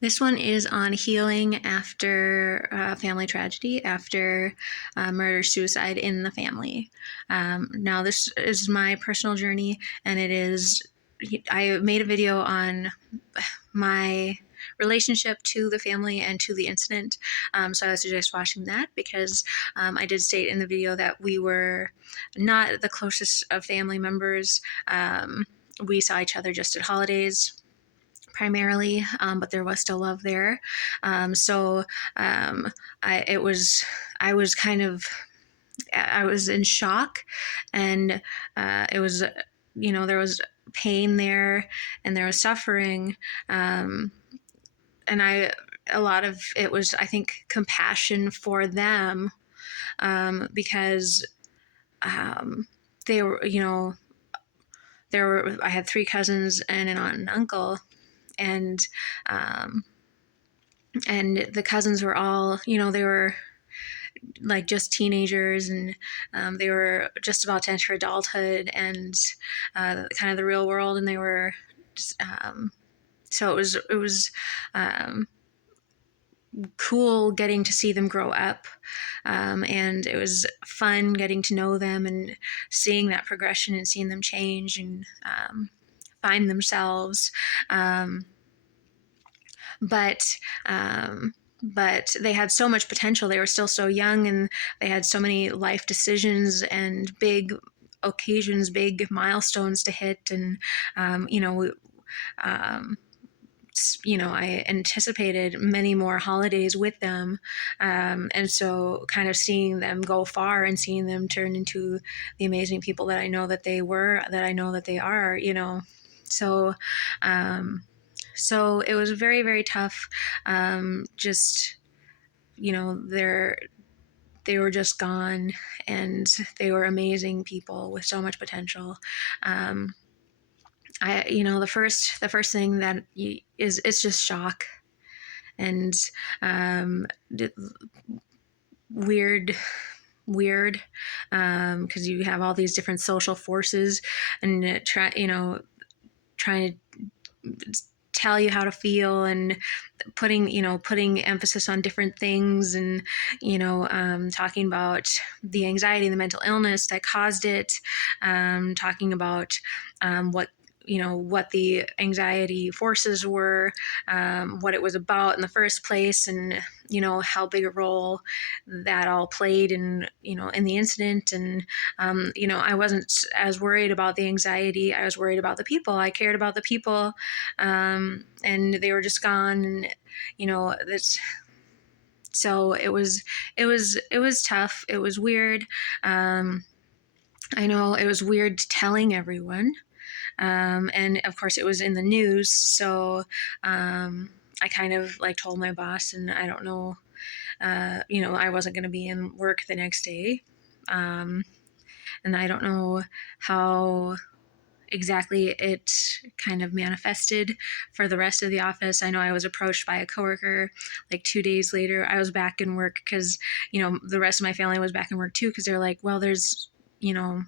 This one is on healing after family tragedy, after murder, suicide in the family. Now, this is my personal journey, and I made a video on my relationship to the family and to the incident. So I suggest watching that because I did state in the video that we were not the closest of family members. We saw each other just at holidays primarily, but there was still love there. So I it was I was kind of I was in shock, and it was there was pain there, and there was suffering, um, and a lot of it was, I think, compassion for them, because um, they were I had three cousins and an aunt and uncle, and um, and the cousins were all, they were like just teenagers, and they were just about to enter adulthood and kind of the real world, and they were just, so it was um, cool getting to see them grow up, and it was fun getting to know them and seeing that progression and seeing them change and find themselves. um, but um, but they had so much potential. They were still so young, and they had so many life decisions and big occasions, big milestones to hit. And um, you know, um, I anticipated many more holidays with them, and so kind of seeing them go far and seeing them turn into the amazing people that I know that they were, that I know that they are. So. Um, so it was very, very tough. Just, they were just gone, and they were amazing people with so much potential. Um, the first thing that is, it's just shock and weird, weird, because you have all these different social forces and trying to tell you how to feel, and putting emphasis on different things, and talking about the anxiety and the mental illness that caused it, talking about what the anxiety forces were, what it was about in the first place, and how big a role that all played in the incident. And I wasn't as worried about the anxiety. I was worried about the people. I cared about the people, and they were just gone. And that's so it was tough. It was weird. I know it was weird telling everyone, and of course it was in the news. So I kind of like told my boss, and I don't know, I wasn't going to be in work the next day. um, and I don't know how exactly it kind of manifested for the rest of the office. I know I was approached by a coworker like 2 days later. I was back in work because, the rest of my family was back in work too, because they're like, well, you know,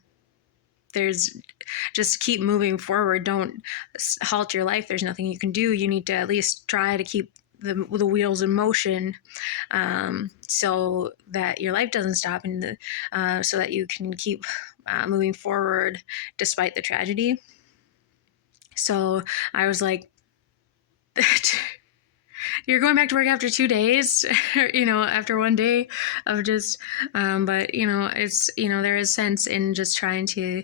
there's just keep moving forward. Don't halt your life. There's nothing you can do. You need to at least try to keep the wheels in motion, so that your life doesn't stop, and so that you can keep moving forward despite the tragedy. So I was like, you're going back to work after 2 days, after one day of just, but it's, there is sense in just trying to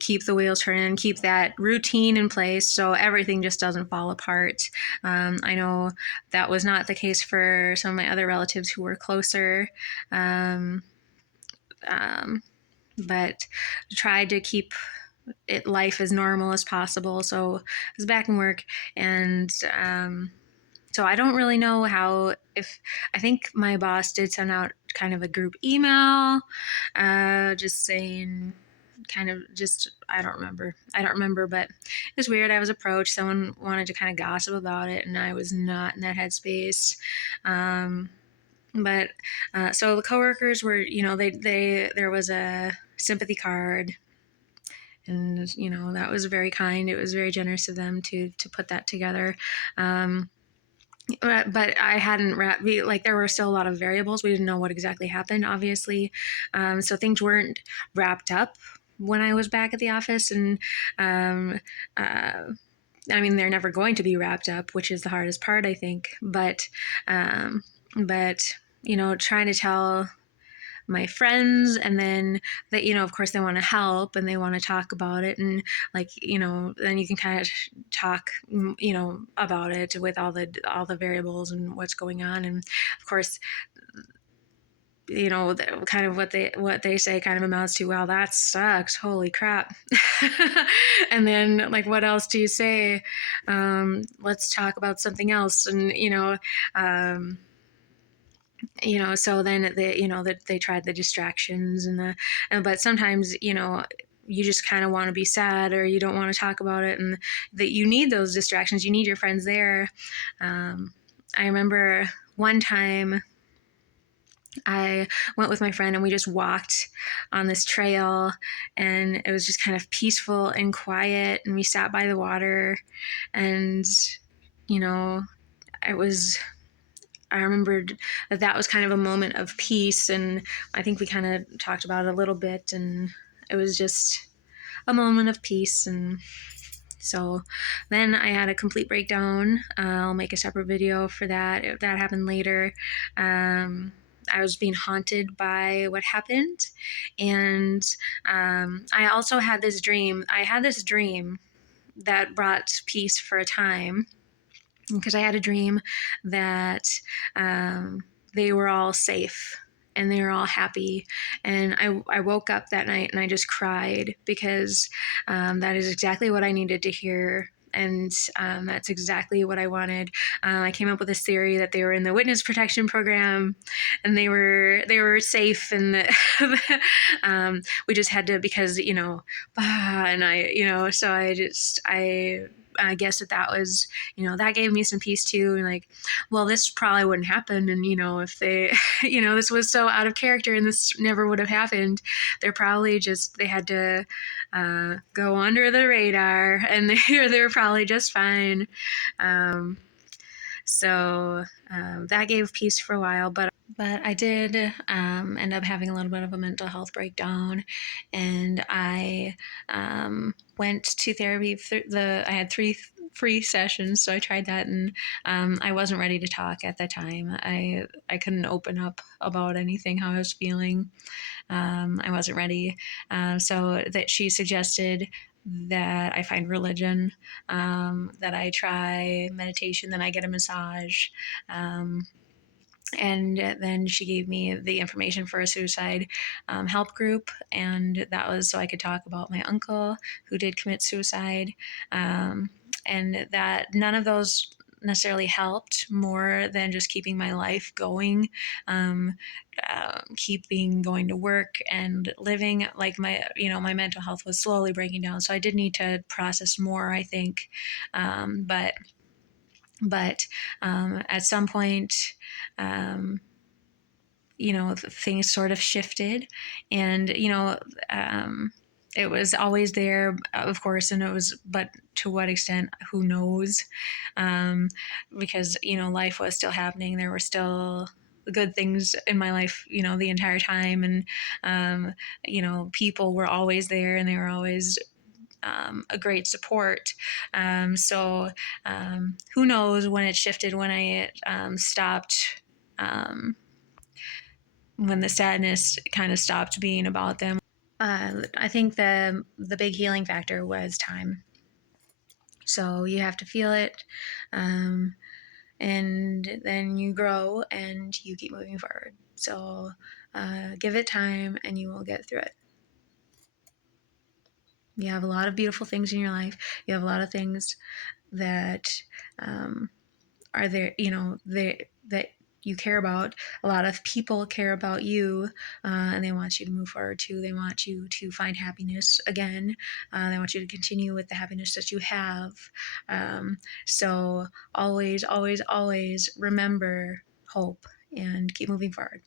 keep the wheels turning and keep that routine in place so everything just doesn't fall apart. I know that was not the case for some of my other relatives who were closer. Um, but tried to keep life as normal as possible. So I was back in work, and so I don't really know if I think my boss did send out kind of a group email, just saying, kind of just, I don't remember, but it was weird. I was approached, someone wanted to kind of gossip about it, and I was not in that headspace. But so the coworkers were, there was a sympathy card, and that was very kind. It was very generous of them to put that together. but I hadn't like there were still a lot of variables. We didn't know what exactly happened, obviously. So things weren't wrapped up when I was back at the office, and um, uh, I mean, they're never going to be wrapped up, which is the hardest part, I think. Um, but trying to tell my friends, and then that, of course they want to help and they want to talk about it, and like, then you can kind of talk, about it with all the variables and what's going on. And of course, kind of what they say kind of amounts to, well, that sucks, holy crap. And then, like, what else do you say? Let's talk about something else. And um so then that they tried the distractions but sometimes, you just kind of want to be sad, or you don't want to talk about it, and that you need those distractions, you need your friends there. I remember one time I went with my friend and we just walked on this trail, and it was just kind of peaceful and quiet, and we sat by the water, and you know it was I remembered that was kind of a moment of peace, and I think we kind of talked about it a little bit, and it was just a moment of peace. And so then I had a complete breakdown. I'll make a separate video for that. That happened later. I was being haunted by what happened, and I also had this dream. I had this dream that brought peace for a time, because I had a dream that they were all safe and they were all happy. And I woke up that night and I just cried, because that is exactly what I needed to hear. And that's exactly what I wanted. I came up with this theory that they were in the witness protection program, and they were safe, and we just had to, because and so I guess that was, that gave me some peace too. And like, well, this probably wouldn't happen. And, if they, this was so out of character and this never would have happened, they had to go under the radar, and they're probably just fine. Um, so that gave peace for a while, but I did end up having a little bit of a mental health breakdown, and I went to therapy. I had 3 free sessions, so I tried that, and I wasn't ready to talk at the time. I couldn't open up about anything, how I was feeling. I wasn't ready, so that she suggested that I find religion, that I try meditation, then I get a massage. And then she gave me the information for a suicide help group, and that was so I could talk about my uncle who did commit suicide, and that none of those necessarily helped more than just keeping my life going, keeping going to work and living. Like, my mental health was slowly breaking down, so I did need to process more, I think. But at some point, um, things sort of shifted, and it was always there, of course, and it was, but to what extent, who knows? Because life was still happening. There were still good things in my life, the entire time, and people were always there, and they were always a great support. Who knows when it shifted, when I stopped, when the sadness kind of stopped being about them. I think the big healing factor was time. So you have to feel it, and then you grow and you keep moving forward. So give it time, and you will get through it. You have a lot of beautiful things in your life. You have a lot of things that are there, that you care about. A lot of people care about you, and they want you to move forward too. They want you to find happiness again. They want you to continue with the happiness that you have. So always, always, always remember hope and keep moving forward.